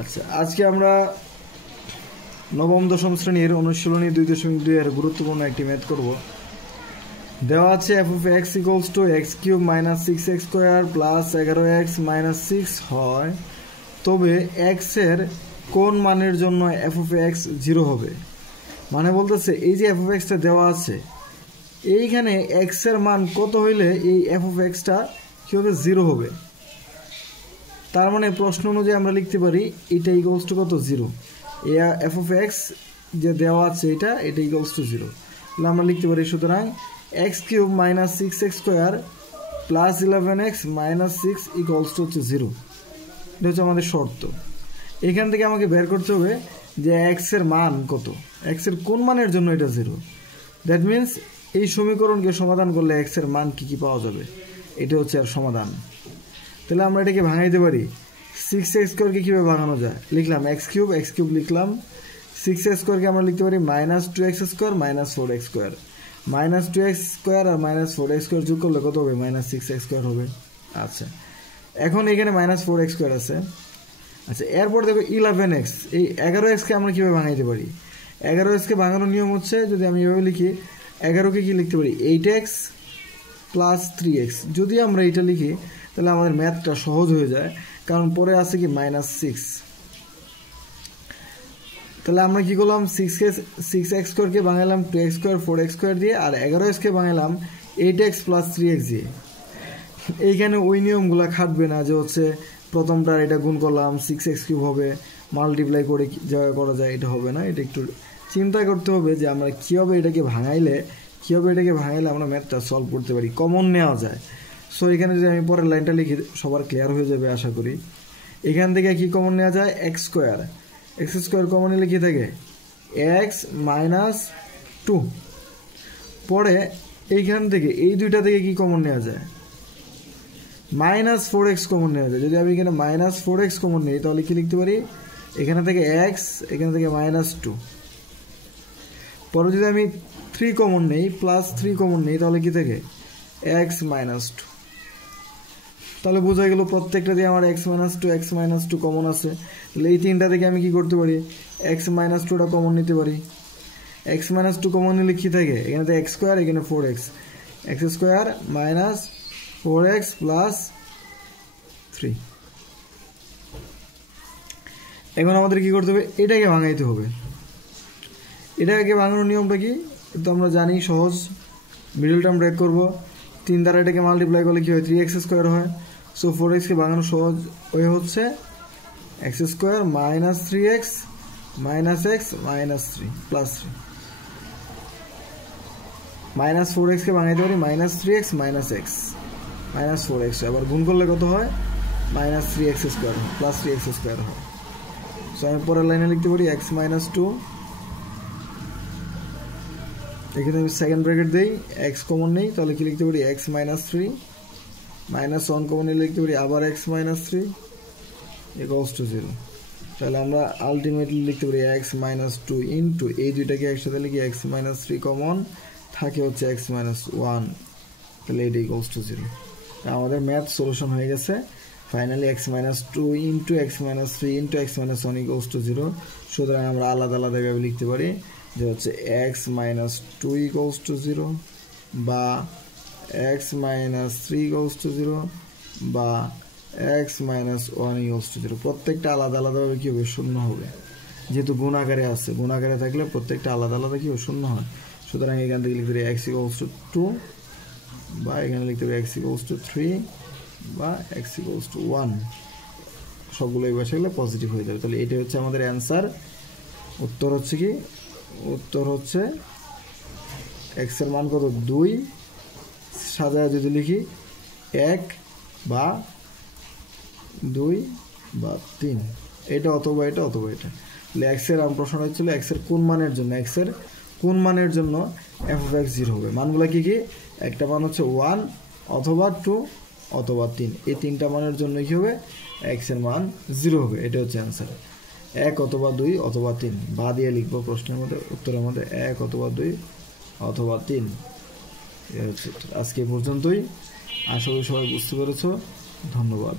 আচ্ছা, আজকে আমরা নবম দশম শ্রেণীর অনুশীলনী 2.2 এর গুরুত্বপূর্ণ একটি ম্যাথ করব। দেওয়া আছে f of x equals to x cube minus 6x square plus 11x minus 6 হয়, তবে x এর কোন মানের জন্য f of x 0 হবে। মানে বলতেছে এই যে f of x টা দেওয়া আছে, এইখানে x এর মান কত হইলে এই f of x টা কি হবে, 0 হবে। তার মানে প্রশ্ন অনুযায়ী আমরা লিখতে পারি এটা ইকুয়ালস টু কত, 0। এই f of x যে দেওয়া আছে এটা ইকুয়ালস টু 0, তাহলে আমরা লিখতে পারি সুতরাং x cube minus 6x square plus 11x minus 6 equals to হচ্ছে 0। এটা হচ্ছে আমাদের শর্ত। এখান থেকে আমাকে বের করতে হবে যে x এর মান কত, x এর কোন মানের জন্য এটা 0। দ্যাট মিনস এই সমীকরণকে সমাধান করলে x এর মান কি কি পাওয়া যাবে, এটা হচ্ছে আর সমাধান। তাহলে আমরা এটাকে ভাঙাইতে পারি। 6x স্কোয়ারকে কীভাবে ভাঙানো যায়, লিখলাম x কিউব লিখলাম। 6x স্কোয়ারকে আমরা লিখতে পারি minus 2x square minus 4x square. Minus 2x square আর মাইনাস 4x স্কোয়ার যোগ করলে কত হবে, মাইনাস 6x স্কোয়ার হবে। আচ্ছা, এখন এখানে মাইনাস 4x স্কোয়ার আছে। আচ্ছা, এরপর দেখো 11x, এই 11xকে আমরা কীভাবে ভাঙাইতে পারি। 11xকে ভাঙানোর নিয়ম হচ্ছে, যদি আমি এভাবে লিখি 11কে কি লিখতে পারি 8x প্লাস 3x। যদি আমরা এটা লিখি তাহলে আমাদের ম্যাথটা সহজ হয়ে যায়, কারণ পরে আছে কি মাইনাস 6। তাহলে আমরা কি করলাম, 6x স্কোয়ারকে ভাঙালাম 2x স্কোয়ার 4x স্কোয়ার দিয়ে, আর 11xকে ভাঙালাম 8x প্লাস 3x দিয়ে। এইখানে ওই নিয়মগুলো খাটবে না যে হচ্ছে প্রথমটা এটা গুণ করলাম 6x কিউব হবে, মাল্টিপ্লাই করে যা করা যায়, এটা হবে না। এটা একটু চিন্তা করতে হবে যে আমরা কীভাবে এটাকে ভাঙাইলে আমরা ম্যাথটা সলভ করতে পারি, কমন নেওয়া যায়। সো এখানে যদি আমি পরের লাইনটা লিখি সবার ক্লিয়ার হয়ে যাবে আশা করি। এখান থেকে কি কমন নেওয়া যায়, এক্স স্কোয়ার কমন নিলে কি থাকে, এক্স মাইনাস 2। পরে এইখান থেকে এই দুইটা থেকে কি কমন নেওয়া যায়, মাইনাস 4x কমন নেওয়া যায়। যদি আমি এখানে মাইনাস 4x কমন নিই তাহলে কি লিখতে পারি, এখানে থেকে এক্স, এখানে থেকে মাইনাস 2। পরে যদি আমি 3 কমন নেই, প্লাস 3 কমন নেই, তাহলে কি থাকে এক্স মাইনাস 2। তাহলে বোঝা গেল প্রত্যেকটা দিয়ে আমার এক্স মাইনাস 2 কমন আছে। তাহলে এই তিনটা থেকে আমি কি করতে পারি, এক্স মাইনাস 2টা কমন নিতে পারি। এক্স মাইনাস 2 কমন নিলে কী থাকে, এখানে তো এক্স স্কোয়ার, এখানে 4x, x square minus 4x plus 3। এখন আমাদের কি করতে হবে, এটাকে ভাঙাইতে হবে। এটাকে ভাঙানোর নিয়মটা কি তো আমরা জানি, সহজ। মিডল টার্ম ব্রেক করবো, 3 দ্বারা এটাকে মাল্টিপ্লাই করলে কী হয়, 3x স্কোয়ার হয়। সো 4xকে ভাঙানো সহজ ওয়ে হচ্ছে x square minus 3x minus x minus 3 plus 3। Minus 4xকে ভাঙাইতে পারি minus 3x minus x minus 4x। আবার গুণ করলে কত হয়, minus 3x square plus 3x square হয়। সো আমি পরের লাইনে লিখতে পারি x মাইনাস 2। এখানে আমি সেকেন্ড ব্র্যাকেট দিই, x কমন নেই তাহলে কি লিখতে পারি, x মাইনাস 3 মাইনাস 1 কমন নিয়ে লিখতে পারি আবার x মাইনাস 3 ইকুয়ালস টু 0। তাহলে আমরা আলটিমেটলি লিখতে পারি x মাইনাস 2 ইন্টু এই দুইটাকে একসাথে লিখি x মাইনাস 3 কমন থাকে হচ্ছে x মাইনাস 1, তাহলে এটা ইকুয়ালস টু 0। আমাদের ম্যাথ সলিউশন হয়ে গেছে। Finally x minus 2 into x minus 3 into x minus 1 equals to 0। সুতরাং আমরা আলাদা আলাদাভাবে লিখতে পারি যে হচ্ছে x মাইনাস 2 ইকুয়ালস টু 0, বা x মাইনাস 3 ইকুয়ালস টু 0, বা x মাইনাস 1 ইকুয়ালস টু 0। প্রত্যেকটা আলাদা আলাদাভাবে কী হবে, শূন্য হবে। যেহেতু গুণাকারে আছে, গুণাকারে থাকলে প্রত্যেকটা আলাদা আলাদা কী হবে, শূন্য হয়। সুতরাং এখান থেকে লিখতে পারি x ইকুয়ালস টু 2, বা এখানে লিখতে পারি x ইকুয়ালস টু 3, বা x ইকুয়ালস টু 1। সবগুলো এই বসে গেলে পজিটিভ হয়ে যাবে। তাহলে এটাই হচ্ছে আমাদের অ্যান্সার। উত্তর হচ্ছে কি, উত্তর হচ্ছে x এর মান কত, 2। সাজায় যদি লিখি 1 বা 2 বা 3, এটা অথবা এটা অথবা এটা। তাহলে x এর প্রশ্ন হচ্ছিল x এর কোন মানের জন্য, x এর কোন মানের জন্য f of x 0 হবে। মানগুলো কি কি, একটা মান হচ্ছে 1 অথবা 2 অথবা 3। এই তিনটা মানের জন্য কি হবে, x এর মান 0 হবে। এটা হচ্ছে অ্যান্সার, 1 অথবা 2 অথবা 3 বা দিয়ে লিখবো প্রশ্নের মধ্যে, উত্তরের মধ্যে 1 অথবা 2 অথবা 3। আজকে পর্যন্তই, আশা করি সবাই বুঝতে পেরেছ। ধন্যবাদ।